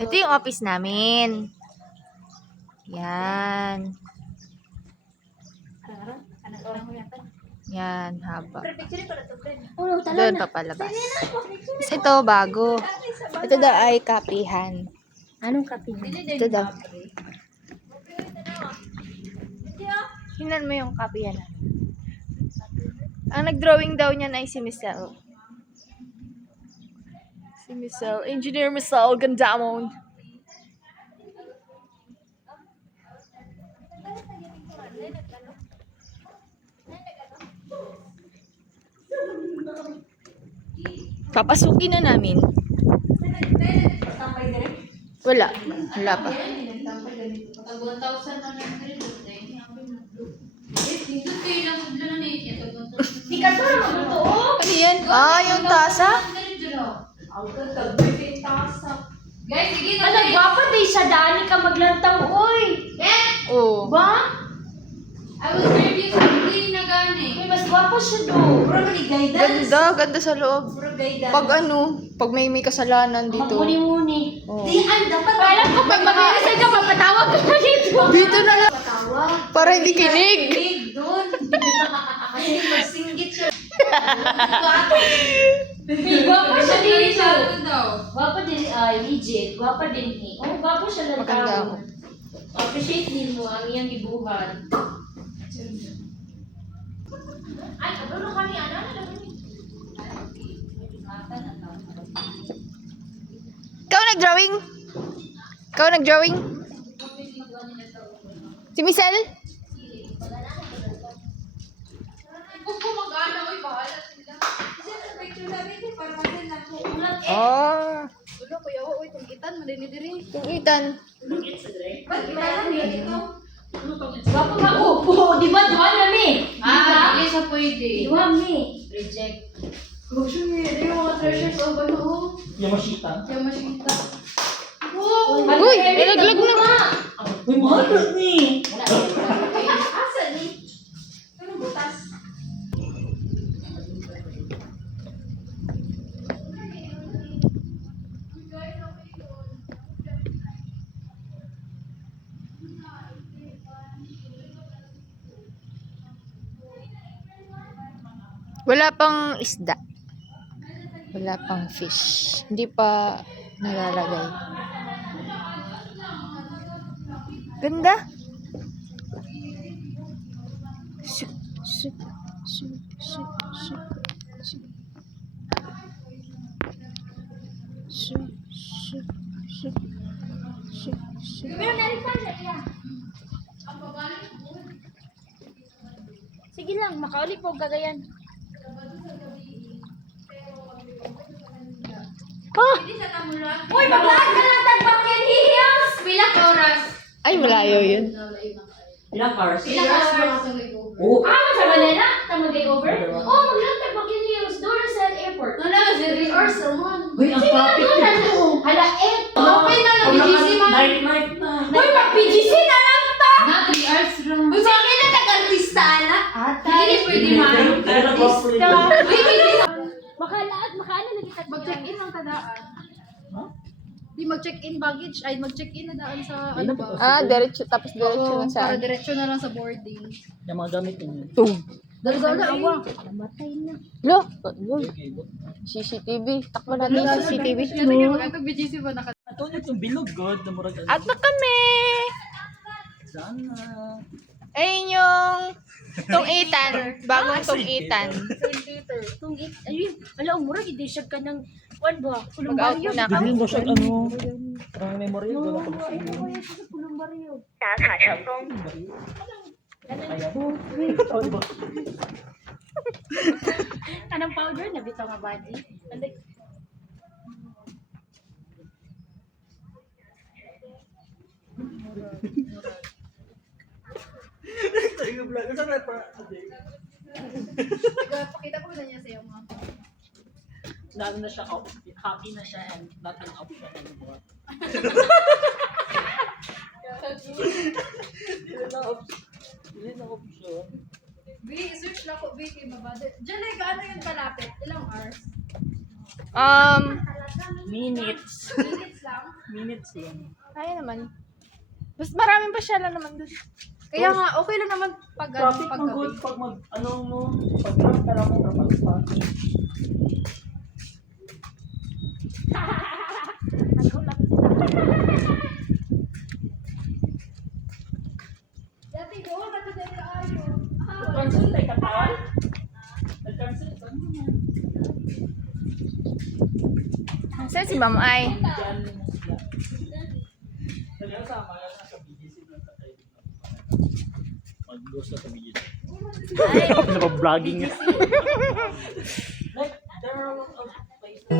Ito yung office namin. Yan. Yan, haba. Doon pa palabas. Tapos ito, bago. Ito daw ay kapihan. Anong kapihan? Ito daw. Hinan mo yung kapihan. Ang nag-drawing daw niyan ay si Michelle. Si Michelle. Engineer Michelle Gandamon. Papasukin na namin. Wala. Wala pa. Ano yan? Ah, yung tasa? Guys, sige na. Nagwapa din siya, Dani ka maglantaw, oy. Oo. Ba? I was ready something na gani. Uy, mas gwapa siya do. Ganda, ganda sa loob. Pag pag may kasalanan dito. Magmuni-muni. Oh. Alam ko, pag mag-iisay ka, mapatawag ka na dito. Dito na lang. Para hindi kinig. Masinggit siya. Gwapa siya dito. daw. Gwapa din, legit. Gwapa din eh. Oh, gwapa siya lang Maganda tao. ako. Appreciate din mo ang iyang gibuhat. Ay, kabalo kami, ano na lang. Ikaw nag-drawing? Ikaw nag-drawing? Si Michelle? Kung mag-ana, oy, bahala sila. Oh. Ulo, kuya, oy, tungkitan, madini-diri. Yung Ethan. Gwapa ka, oh, di ba? Duha na mi. Hindi siya pwede. Duha mi. Reject. Hindi yung mga treasures o ba no? Yamashita. Yamashita. Wow! Uy, nalaglag na nga. Uy, mahal ni. Asa ni? Ano butas? Wala pang isda. Wala pang fish. Hindi pa nalalagay. Ganda. Shuk, shuk, shuk, shuk, shuk, shuk. Shuk, shuk, shuk, shuk, shuk. Sige lang, makauli po gagayan. Ah! Uy, maglaan ka lang tagpakyan hills! Pilang oras? Ay, malayo yun. Ilang hours? Pilang oras ang ligo? Oo. Sa Manila? Tamag over? Oh, maglaan tagpakyan hills doon sa airport. No, no, si rehearsal mo. Uy, ang kapit nito. Hala, Okay na lang, BGC man. Night na. Uy, mag-PGC na lang ta! Na, 3 hours lang. Uy, sa akin na tag-artista na. Ata. Hindi pwede man. Uy, pwede na. Makalaat, makaano lagi tagpakyan. Mag-check-in ang tadaan. Di mag-check-in baggage, ay mag-check-in na daan sa ano ba? Ah, diretso. Tapos diretso Oo, na para saan? diretso na lang sa boarding. Yung mga gamit niyo. Tung. Dalaga na, awa. Namatay na. Lo, CCTV. Takbo natin yung CCTV. Sige, mag-atog BGC ba naka... Ito yung bilog god na murag. At na kami! Sana. Ayun yung tungitan. Bagong tungitan. Tungit, ayun, wala, umura, hindi siya ka ng, one ba? Mag-out Kulumbaryo. na kami. Bilhin mo siya ano. Parang memory ko na pala sa iyo. Ay, sa kulumbaryo. Oh, diba? Anong powder? Nabitaw nga body? Andi. Tayo vlog. Sana pa. Pakita ko na niya sa'yo mga. Lalo na siya out. Happy na siya and not an option anymore. Hindi na option. B, search na ko, B, kay mabada. Diyan ay gaano yung palapit? Ilang hours? Minutes. Minutes lang. Minutes lang. Kaya naman. Mas maraming pasyalan naman doon. Kaya nga, okay lang naman pag Traffic pag mo good pag mag, ano mo, pag drop ka lang mo kapag parking. Dati ko, katulad ka ayo. Nag-cancel tayo katawan? Nag-cancel ka mo na. Saan si Ma'am Ay? Diyan mo sila. Kaya sama yan sa BGC na tayo. Mag-ghost na sa BGC. Naka-vlogging nga. Like, there are a lot of places.